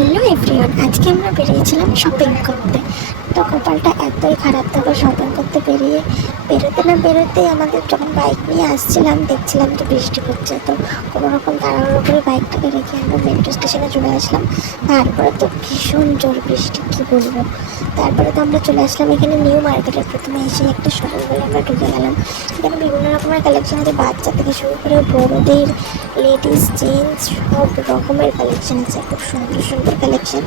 Hello everyone, আজকে আমরা বেরিয়েছিলাম শপিং করতে। তো কপালটা এতই খারাপ, তবে শপিং করতে বেরোতে না বেরোতেই আমাদের যখন বাইক নিয়ে আসছিলাম দেখছিলাম যে বৃষ্টি হচ্ছে। তো কোনো রকম তাড়াহুড়ো করে বাইকটাকে রেখে আমরা মেট্রো স্টেশনে চলে আসলাম। তারপরে তো ভীষণ জোর বৃষ্টি, কী বলবো। তারপরে তো আমরা চলে আসলাম এখানে নিউ মার্কেটের। প্রথমে এসে একটা শপিং মলে আমরা ঢুকে গেলাম। এখানে বিভিন্ন রকমের কালেকশন আছে, বাচ্চা থেকে শুরু করে বড়োদের, লেডিস, জেন্টস, সব রকমের কালেকশন আছে। খুব সুন্দর সুন্দর কালেকশন।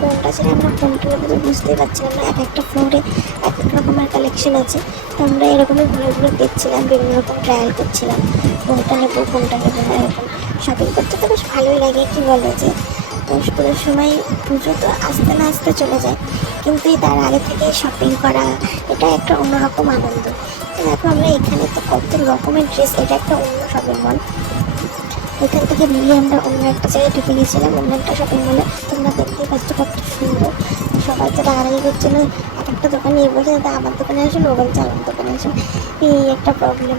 কোনটা ছেড়ে আমরা কোনটা নেবো তো বুঝতেই পারছিলাম না। এক একটা ফ্লোরে এক এক রকমের কালেকশন আছে। তো আমরা এরকমই ঘুরে ঘুরে দেখছিলাম, বিভিন্ন রকম ট্রায়াল করছিলাম কোনটা নেবো না। এরকম শপিং করতে তো বেশ ভালোই লাগে, কি বলো যে। তো পুজোর সময় পুজো তো আসতে না আসতে চলে যায়, কিন্তু তার আগে থেকে শপিং করা এটা একটা অন্যরকম আনন্দ। তো দেখো আমরা এখানে তো কত রকমের ড্রেস, এটা একটা অন্য শপিং মল। এখান থেকে বেরিয়ে আমরা অন্য একটা জায়গায় ঢুকে গেছিলাম, অন্য একটা শপিং মলে। তোমরা দেখতেই পাচ্ছ কত সুন্দর। সবাই তো রাগারাগি করছিল, এক একটা দোকানে বলছে দাদা আমার দোকানে আসুন, ও বলছে আমার দোকানে আসুন, এই একটা প্রবলেম।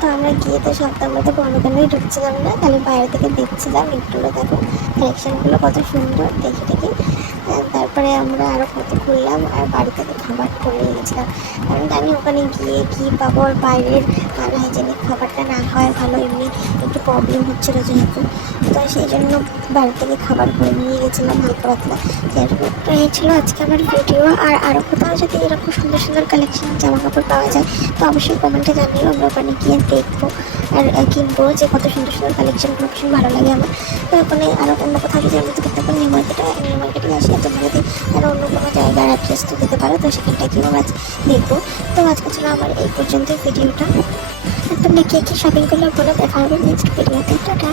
তো আমরা গিয়ে তো আমরা তো কোনো দোকানেই ঢুকছিলাম না, খালি বাইরে থেকে দেখছিলাম একটুলো। দেখো কালেকশানগুলো কত সুন্দর, দেখে দেখে তারপরে আমরা আরও কত ঘুরলাম আর বাড়ি থেকে খাবার করে নিয়ে গেছিলাম। কারণ আমি ওখানে গিয়ে কী পাবো, আর বাইরের আনহাইজেনিক খাবারটা না হয় ভালো, এমনি একটু প্রবলেম হচ্ছিলো যেহেতু। তো সেই জন্য বাড়ি থেকে খাবার করে নিয়ে গেছিলাম হালকা পাতলা। তো এই ছিল আজকে আমার ভিডিও। আর আরও কোথাও যদি এরকম সুন্দর সুন্দর কালেকশন জামা কাপড় পাওয়া যায় তো অবশ্যই কমেন্টে জানিও, আমরা ওখানে গিয়ে দেখবো আর কিনবো যে কত সুন্দর সুন্দর কালেকশনগুলো ভীষণ ভালো লাগে আমার। তো ওখানে আরও অন্য কোথাও যদি আমরা করতে পারি নিউ মার্কেটে আসি, তোমরা যদি আরও অন্য কোনো জায়গার অ্যাড্রেস তো দিতে পারো, তো সেখানটা গিয়েও আজ দেখবো। তো আজকে ছিল আমার এই পর্যন্তই ভিডিওটা। তোমরা কে কী শপিং করলে বলে দেখা হবে নেক্সট ভিডিওতে। টাটা।